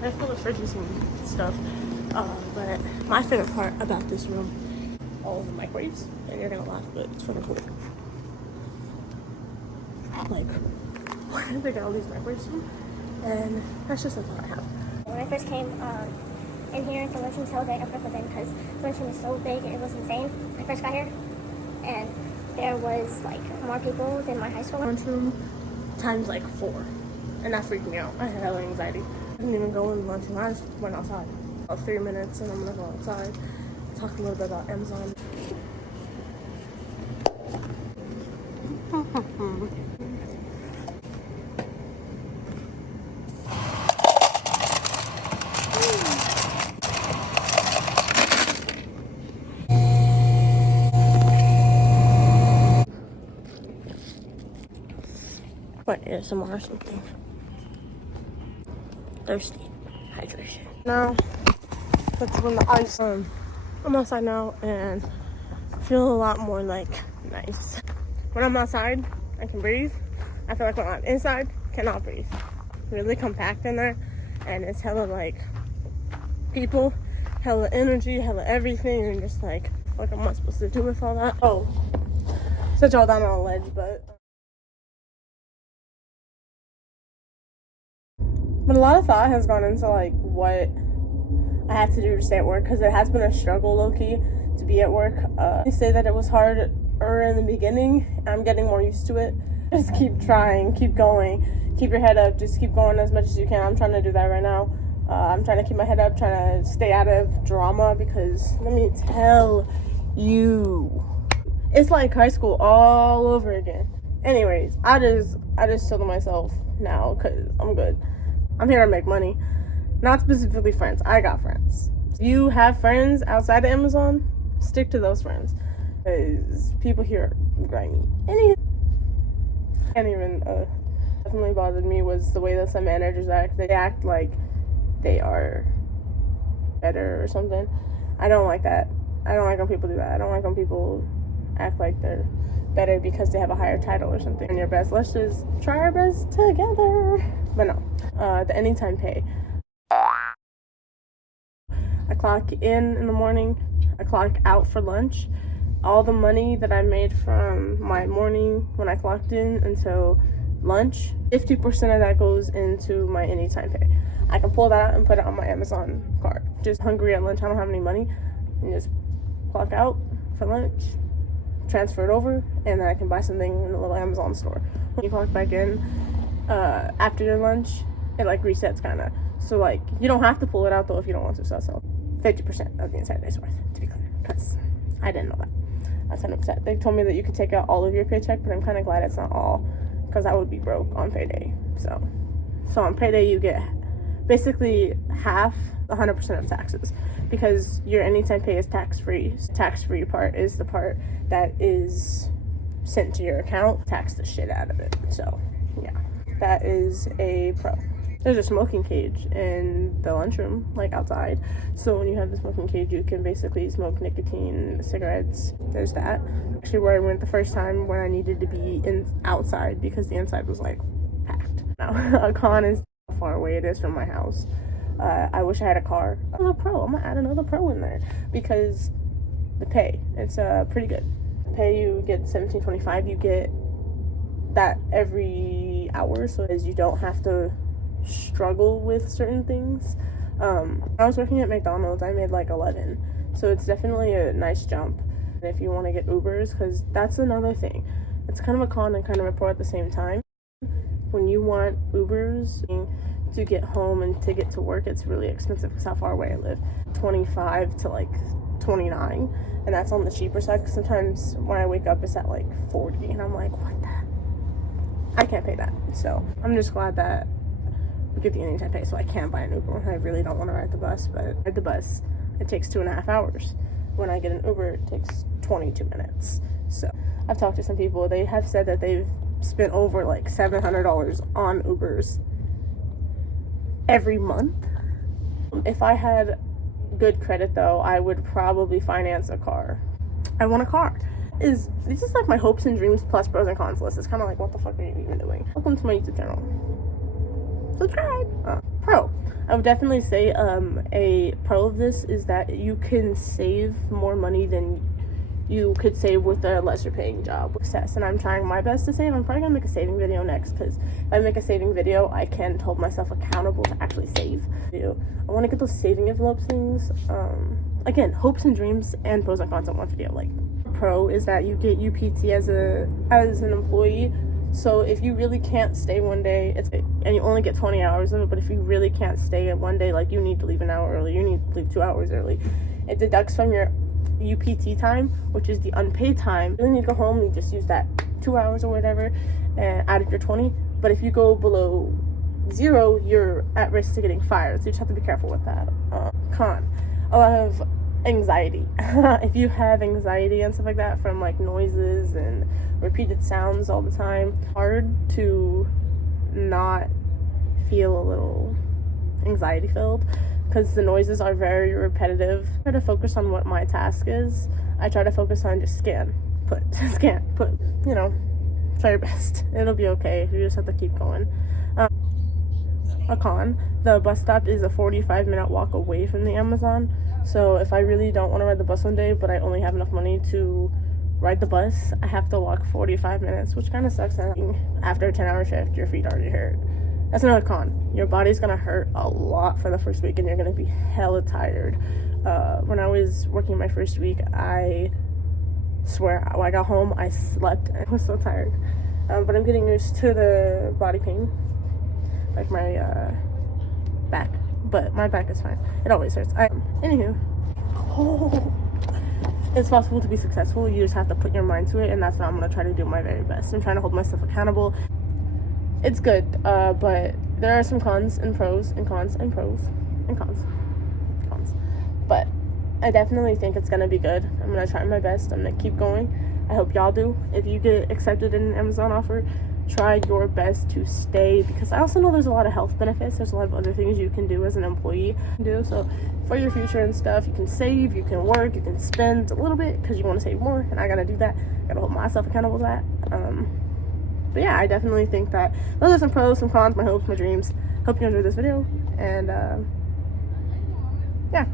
They're full of fridges and stuff. But my favorite part about this room, all the microwaves, and you're gonna laugh, but it's fucking cool. Like, where did they get all these microwaves from? And that's just a thought I have. When I first came in here, the lunchroom's hella big. I put in because the lunchroom is so big, it was insane. When I first got here, and there was like more people than my high school Lunchroom times like 4, and that freaked me out. I had hella anxiety. I didn't even go in the lunchroom. I just went outside. About 3 minutes, and I'm gonna go outside, talk a little bit about Amazon. What ASMR or something? Thirsty. Hydration. Now, that's when the ice. I'm outside now and I feel a lot more like nice. When I'm outside, I can breathe. I feel like when I'm inside, cannot breathe. Really compact in there, and it's hella like people, hella energy, hella everything, and just like what am I supposed to do with all that? Oh, set y'all down on a ledge, but a lot of thought has gone into like what I have to do to stay at work, because it has been a struggle low-key to be at work. They say that it was harder in the beginning. I'm getting more used to it. Just keep trying, keep going, keep your head up, just keep going as much as you can. I'm trying to do that right now. I'm trying to keep my head up, trying to stay out of drama, because let me tell you, it's like high school all over again. Anyways, I just told myself now because I'm good. I'm here to make money, not specifically friends. I got friends. If you have friends outside of Amazon, stick to those friends, because people here are grimy. Definitely bothered me was the way that some managers act. They act like they are better or something. I don't like that. I don't like when people do that. I don't like when people act like they're better because they have a higher title or something. And your best, let's just try our best together. But no, the anytime pay. I clock in the morning, I clock out for lunch. All the money that I made from my morning when I clocked in until lunch, 50% of that goes into my anytime pay. I can pull that out and put it on my Amazon card. Just hungry at lunch, I don't have any money, and just clock out for lunch, transfer it over, and then I can buy something in a little Amazon store. When you clock back in after your lunch, it like resets kind of. So like you don't have to pull it out though if you don't want to. So 50% of the entire day's worth, to be clear, because I didn't know that. That's 100%. They told me that you could take out all of your paycheck, but I'm kind of glad it's not all, because I would be broke on payday. So on payday you get basically half, 100% of taxes, because your anytime pay is tax-free. Tax-free part is the part that is sent to your account. Tax the shit out of it. So yeah, that is a pro. There's a smoking cage in the lunchroom, like outside. So when you have the smoking cage, you can basically smoke nicotine, cigarettes. There's that. Actually, where I went the first time when I needed to be outside because the inside was like packed. Now, a con is how far away it is from my house. I wish I had a car. I'm a pro. I'm gonna add another pro in there because the pay. It's pretty good. The pay, you get $17.25. You get that every hour, so as you don't have to struggle with certain things. I was working at McDonald's. I made like 11, so it's definitely a nice jump. If you want to get Ubers, because that's another thing, it's kind of a con and kind of a pro at the same time. When you want Ubers to get home and to get to work, it's really expensive because how far away I live. 25 to like 29, and that's on the cheaper side, because sometimes when I wake up it's at like 40 and I'm like, what the, I can't pay that. So I'm just glad that we get the anytime pay, so I can buy an Uber. I really don't want to ride the bus, but at the bus it takes 2.5 hours. When I get an Uber, it takes 22 minutes. So I've talked to some people. They have said that they've spent over like $700 on Ubers every month. If I had good credit though, I would probably finance a car. I want a car. This is like my hopes and dreams plus pros and cons list. It's kind of like, what the fuck are you even doing? Welcome to my YouTube channel. Subscribe. pro. I would definitely say a pro of this is that you can save more money than you could save with a lesser paying job. Success, and I'm trying my best to save. I'm probably gonna make a saving video next, because if I make a saving video, I can hold myself accountable to actually save. I want to get those saving envelope things. Again, hopes and dreams and pros and cons in one video. Like, pro is that you get UPT as an employee. So if you really can't stay one day, and you only get 20 hours of it, but if you really can't stay at one day, like you need to leave an hour early, you need to leave 2 hours early, it deducts from your UPT time, which is the unpaid time. Then you go home, you just use that 2 hours or whatever and out of your 20. But if you go below 0, you're at risk to getting fired, so you just have to be careful with that. Con, a lot of anxiety. If you have anxiety and stuff like that from like noises and repeated sounds all the time, hard to not feel a little anxiety filled, because the noises are very repetitive. I try to focus on what my task is. I try to focus on just scan, put, you know, try your best. It'll be okay. You just have to keep going. A con, the bus stop is a 45-minute walk away from the Amazon. So if I really don't want to ride the bus one day, but I only have enough money to ride the bus, I have to walk 45 minutes, which kind of sucks. After a 10-hour shift, your feet already hurt. That's another con. Your body's gonna hurt a lot for the first week, and you're gonna be hella tired. When I was working my first week, I swear, when I got home, I slept and I was so tired. But I'm getting used to the body pain, like my back. But my back is fine. It always hurts. Anywho, it's possible to be successful. You just have to put your mind to it, and that's what I'm gonna try to do my very best. I'm trying to hold myself accountable. It's good, but there are some cons and pros and cons and pros and cons. But I definitely think it's gonna be good. I'm gonna try my best. I'm gonna keep going. I hope y'all do. If you get accepted in an Amazon offer, try your best to stay, because I also know there's a lot of health benefits. There's a lot of other things you can do as an employee. So for your future and stuff, you can save, you can work, you can spend a little bit because you want to save more, and I gotta do that. I gotta hold myself accountable to that. But yeah, I definitely think that those are some pros, some cons, my hopes, my dreams. Hope you enjoyed this video, and yeah.